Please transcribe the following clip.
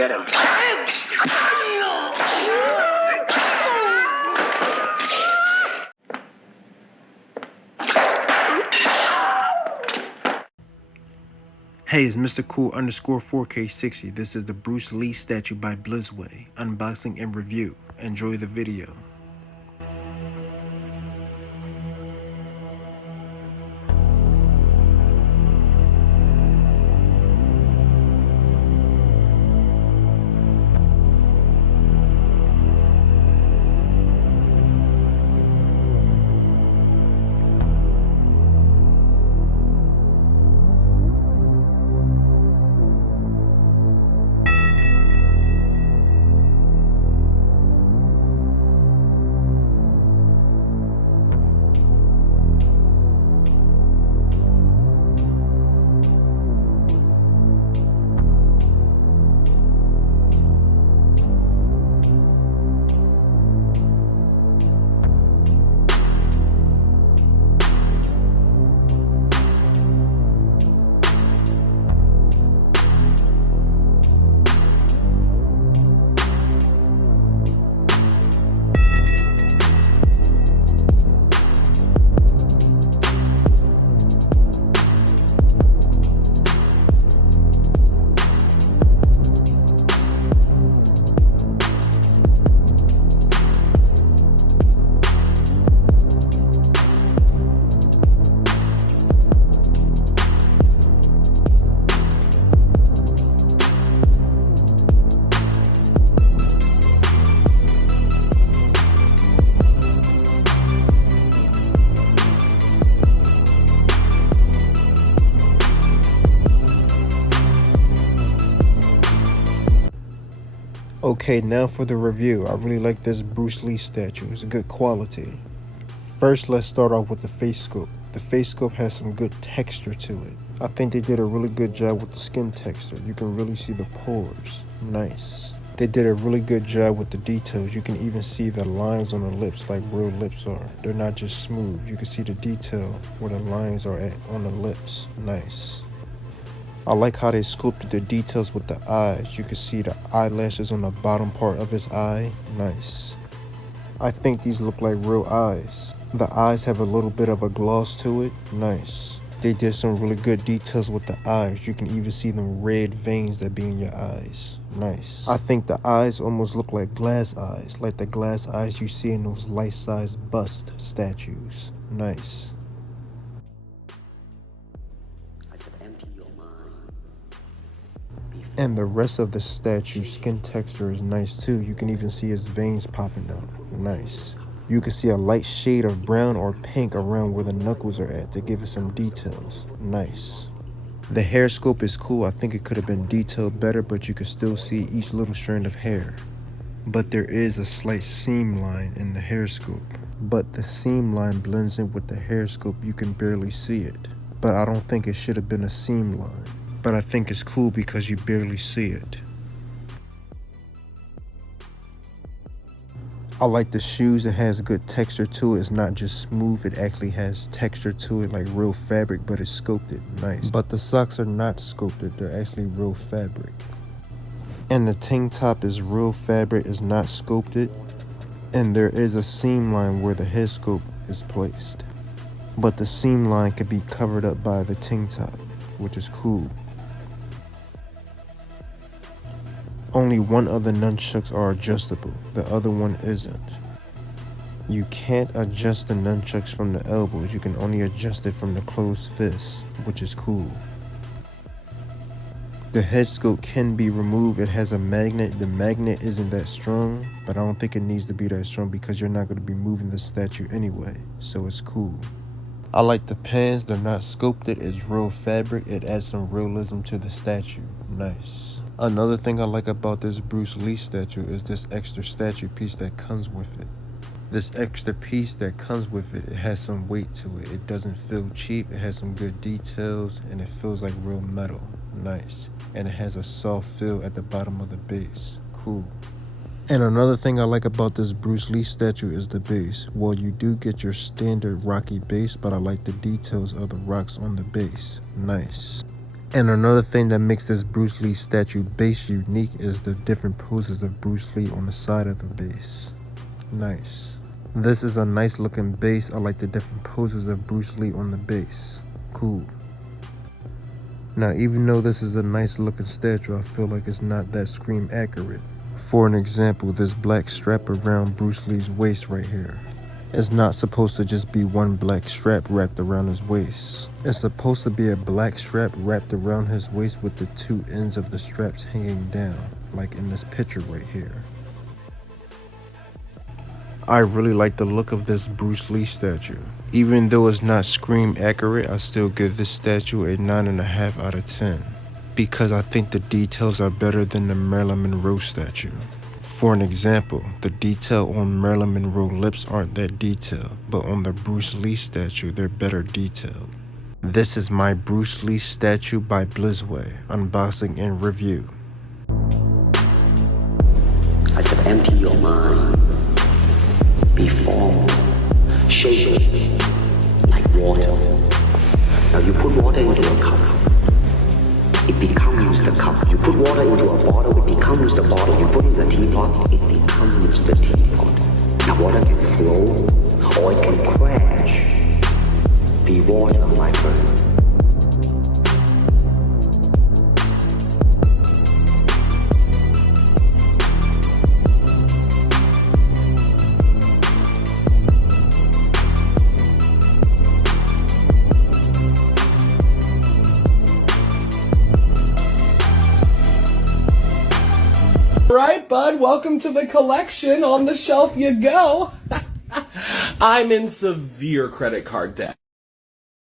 get him. Hey, it's Mr. Cool _ 4K60. This is the Bruce Lee statue by Blitzway. Unboxing and review. Enjoy the video. Okay, now for the review. I really like this Bruce Lee statue. It's a good quality. First, let's start off with the face sculpt. The face sculpt has some good texture to it. I think they did a really good job with the skin texture. You can really see the pores. Nice. They did a really good job with the details. You can even see the lines on the lips like real lips are. They're not just smooth. You can see the detail where the lines are at on the lips. Nice. I like how they sculpted the details with the eyes. You can see the eyelashes on the bottom part of his eye. Nice. I think these look like real eyes. The eyes have a little bit of a gloss to it. Nice. They did some really good details with the eyes. You can even see them red veins that be in your eyes. Nice. I think the eyes almost look like glass eyes, like the glass eyes you see in those life-size bust statues. Nice. And the rest of the statue's skin texture is nice too. You can even see his veins popping out. Nice. You can see a light shade of brown or pink around where the knuckles are at to give it some details. Nice. The hair sculpt is cool. I think it could have been detailed better, but you can still see each little strand of hair. But there is a slight seam line in the hair sculpt. But the seam line blends in with the hair sculpt. You can barely see it. But I don't think it should have been a seam line. But I think it's cool because you barely see it. I like the shoes. It has good texture to it. It's not just smooth. It actually has texture to it like real fabric, but it's sculpted. Nice. But the socks are not sculpted. They're actually real fabric. And the tank top is real fabric. It's not sculpted. And there is a seam line where the head sculpt is placed. But the seam line could be covered up by the tank top, which is cool. Only one of the nunchucks are adjustable, the other one isn't. You can't adjust the nunchucks from the elbows, you can only adjust it from the closed fist, which is cool. The head sculpt can be removed. It has a magnet. The magnet isn't that strong, but I don't think it needs to be that strong because you're not going to be moving the statue anyway, so it's cool. I like the pants. They're not sculpted. It's real fabric. It adds some realism to the statue. Nice. Another thing I like about this Bruce Lee statue is this extra statue piece that comes with it. This extra piece that comes with it, it has some weight to it. It doesn't feel cheap. It has some good details and it feels like real metal. Nice. And it has a soft feel at the bottom of the base. Cool. And another thing I like about this Bruce Lee statue is the base. Well, you do get your standard rocky base, but I like the details of the rocks on the base. Nice. And another thing that makes this Bruce Lee statue base unique is the different poses of Bruce Lee on the side of the base. Nice. This is a nice looking base. I like the different poses of Bruce Lee on the base. Cool. Now, even though this is a nice looking statue, I feel like it's not that Scream accurate. For an example, this black strap around Bruce Lee's waist right here. It's not supposed to just be one black strap wrapped around his waist. It's supposed to be a black strap wrapped around his waist with the two ends of the straps hanging down, like in this picture right here. I really like the look of this Bruce Lee statue. Even though it's not Scream accurate, I still give this statue a 9.5 out of 10. Because I think the details are better than the Marilyn Monroe statue. For an example, the detail on Marilyn Monroe lips aren't that detailed, but on the Bruce Lee statue, they're better detailed. This is my Bruce Lee statue by Blitzway, unboxing and review. I said empty your mind. Be formless, shapeless, like water. Now you put water into a cup, it becomes the cup. You put water into a bottle, it becomes the bottle. You put in the teapot, it becomes the teapot. Now water can flow, or it can crash. Be water, my friend. Right, bud, welcome to the collection. On the shelf you go. I'm in severe credit card debt.